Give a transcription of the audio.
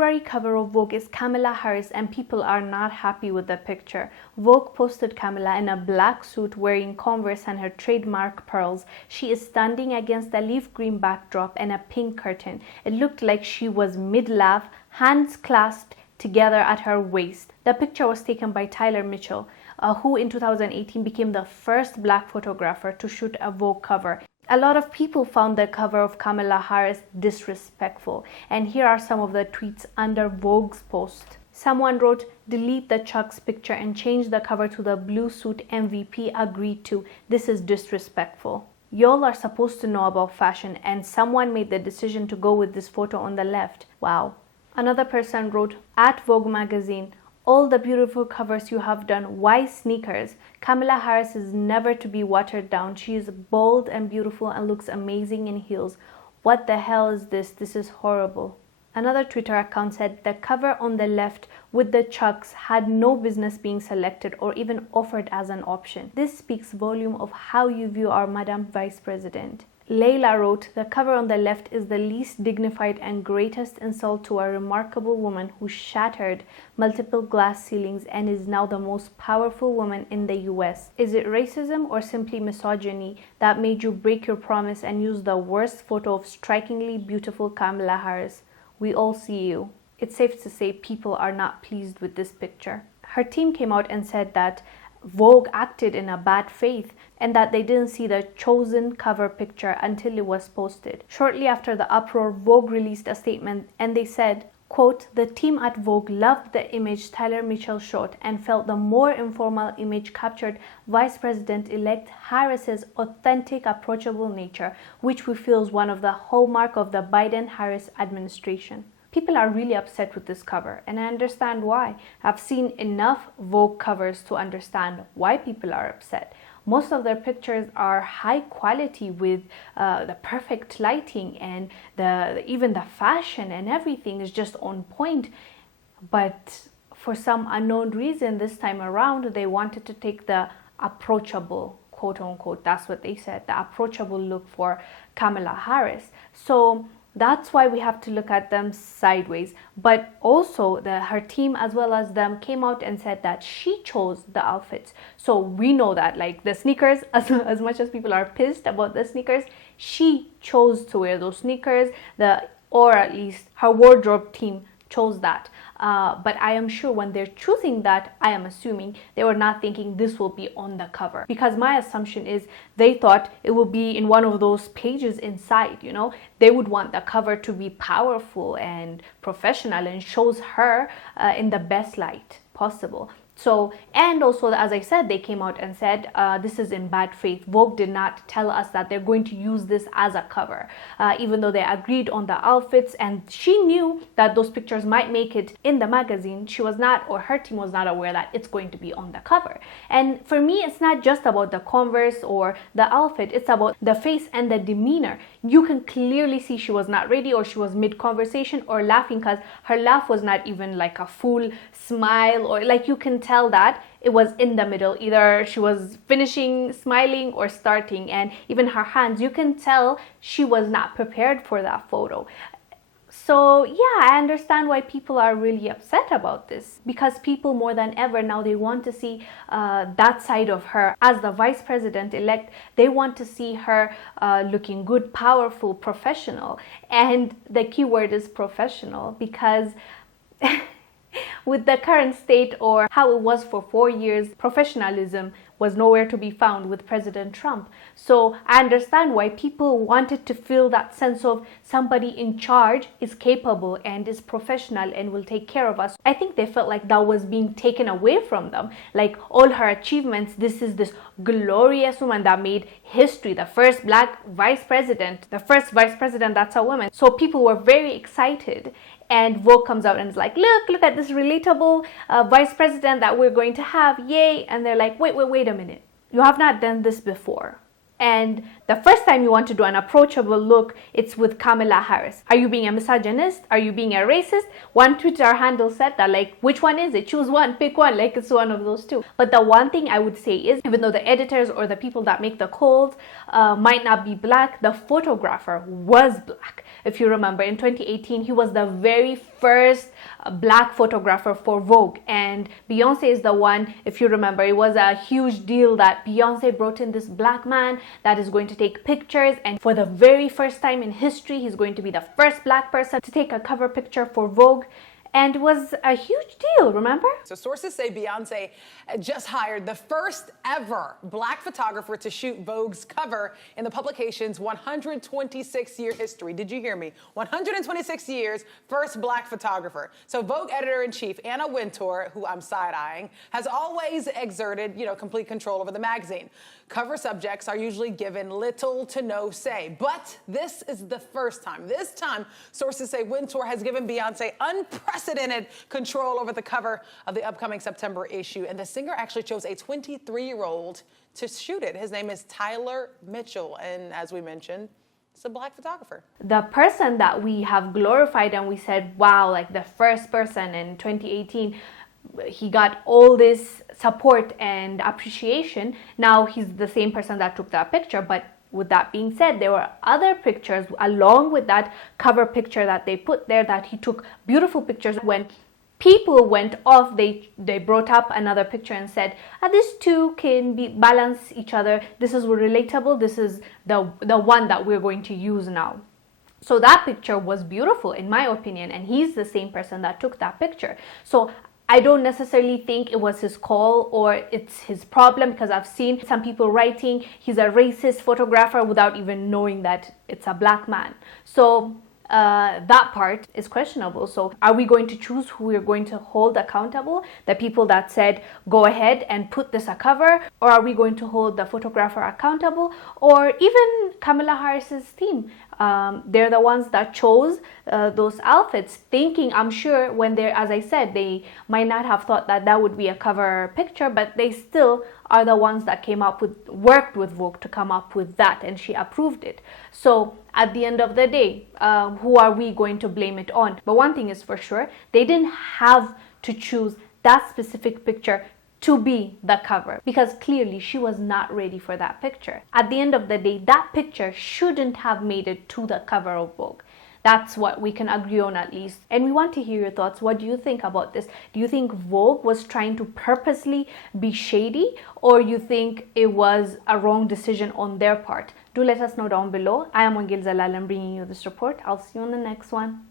February cover of Vogue is Kamala Harris, and people are not happy with the picture. Vogue posted Kamala in a black suit wearing Converse and her trademark pearls. She is standing against a leaf green backdrop and a pink curtain. It looked like she was mid-laugh, hands clasped together at her waist. The picture was taken by Tyler Mitchell, who in 2018 became the first black photographer to shoot a Vogue cover. A lot of people found the cover of Kamala Harris disrespectful, and here are some of the tweets under Vogue's post. Someone wrote, "Delete the Chucks picture and change the cover to the blue suit MVP agreed to. This is disrespectful. Y'all are supposed to know about fashion, and someone made the decision to go with this photo on the left. Wow." Another person wrote, at Vogue magazine, "All the beautiful covers you have done, why sneakers? Kamala Harris is never to be watered down. She is bold and beautiful and looks amazing in heels. What the hell is this? This is horrible." Another Twitter account said the cover on the left with the Chucks had no business being selected or even offered as an option. This speaks volume of how you view our Madam Vice President. Layla wrote, "The cover on the left is the least dignified and greatest insult to a remarkable woman who shattered multiple glass ceilings and is now the most powerful woman in the US. Is it racism or simply misogyny that made you break your promise and use the worst photo of strikingly beautiful Kamala Harris? We all see you." It's safe to say people are not pleased with this picture. Her team came out and said that Vogue acted in a bad faith and that they didn't see the chosen cover picture until it was posted. Shortly after the uproar, Vogue released a statement and they said, quote, "The team at Vogue loved the image Tyler Mitchell shot and felt the more informal image captured Vice President-elect Harris's authentic, approachable nature, which we feel is one of the hallmark of the Biden-Harris administration." People are really upset with this cover, and I understand why. I've seen enough Vogue covers to understand why people are upset. Most of their pictures are high quality with the perfect lighting, and even the fashion and everything is just on point. But for some unknown reason, this time around, they wanted to take the approachable, quote unquote, that's what they said, the approachable look for Kamala Harris. So that's why we have to look at them sideways. But also her team as well as them came out and said that she chose the outfits. So we know that, like the sneakers, as much as people are pissed about the sneakers, she chose to wear those sneakers, or at least her wardrobe team chose that. But I am sure when they're choosing that, I am assuming they were not thinking this will be on the cover, because my assumption is they thought it will be in one of those pages inside, you know. They would want the cover to be powerful and professional and shows her in the best light possible. So, and also, as I said, they came out and said this is in bad faith. Vogue did not tell us that they're going to use this as a cover, even though they agreed on the outfits, and she knew that those pictures might make it in the magazine. She was not, or her team was not aware that it's going to be on the cover. And for me, it's not just about the Converse or the outfit, it's about the face and the demeanor. You can clearly see she was not ready, or she was mid-conversation or laughing, because her laugh was not even like a full smile, or like you can tell that it was in the middle. Either she was finishing smiling or starting, and even her hands, you can tell she was not prepared for that photo. So yeah, I understand why people are really upset about this, because people more than ever now, they want to see that side of her as the Vice President-elect. They want to see her looking good, powerful, professional, and the key word is professional, because with the current state, or how it was for 4 years, professionalism was nowhere to be found with President Trump. So I understand why people wanted to feel that sense of somebody in charge is capable and is professional and will take care of us. I think they felt like that was being taken away from them. Like all her achievements, this is this glorious woman that made history, the first black vice president, the first vice president that's a woman. So people were very excited. And Vogue comes out and is like, look at this relatable vice president that we're going to have, yay. And they're like, wait a minute. You have not done this before. And the first time you want to do an approachable look, it's with Kamala Harris. Are you being a misogynist? Are you being a racist? One Twitter handle said that, like, which one is it? Choose one, pick one, like it's one of those two. But the one thing I would say is, even though the editors or the people that make the calls might not be black, the photographer was black. If you remember, in 2018, he was the very first black photographer for Vogue, and Beyonce is the one. If you remember, it was a huge deal that Beyonce brought in this black man that is going to take pictures, and for the very first time in history, he's going to be the first black person to take a cover picture for Vogue. And it was a huge deal, remember? So sources say Beyonce just hired the first ever black photographer to shoot Vogue's cover in the publication's 126-year history. Did you hear me? 126 years, first black photographer. So Vogue editor-in-chief Anna Wintour, who I'm side-eyeing, has always exerted, complete control over the magazine. Cover subjects are usually given little to no say, but this is the first time. This time, sources say Wintour has given Beyonce unprecedented control over the cover of the upcoming September issue, and the singer actually chose a 23-year-old to shoot it. His name is Tyler Mitchell, and as we mentioned, he's a black photographer. The person that we have glorified and we said, wow, like the first person in 2018, he got all this support and appreciation. Now he's the same person that took that picture. But with that being said, there were other pictures along with that cover picture that they put there, that he took beautiful pictures. When people went off, they brought up another picture and said, these two can balance each other. This is relatable. This is the one that we're going to use now. So that picture was beautiful in my opinion, and he's the same person that took that picture. So I don't necessarily think it was his call or it's his problem, because I've seen some people writing he's a racist photographer without even knowing that it's a black man. So that part is questionable. So are we going to choose who we're going to hold accountable? The people that said, go ahead and put this a cover? Or are we going to hold the photographer accountable? Or even Kamala Harris's team? They're the ones that chose those outfits, thinking, I'm sure, when they're, as I said, they might not have thought that that would be a cover picture, but they still are the ones that worked with Vogue to come up with that, and she approved it. So at the end of the day, who are we going to blame it on? But one thing is for sure, they didn't have to choose that specific picture to be the cover, because clearly she was not ready for that picture. At the end of the day, that picture shouldn't have made it to the cover of Vogue. That's what we can agree on, at least. And we want to hear your thoughts. What do you think about this? Do you think Vogue was trying to purposely be shady, or you think it was a wrong decision on their part? Do let us know down below. I am Wangil Zalalam bringing you this report. I'll see you on the next one.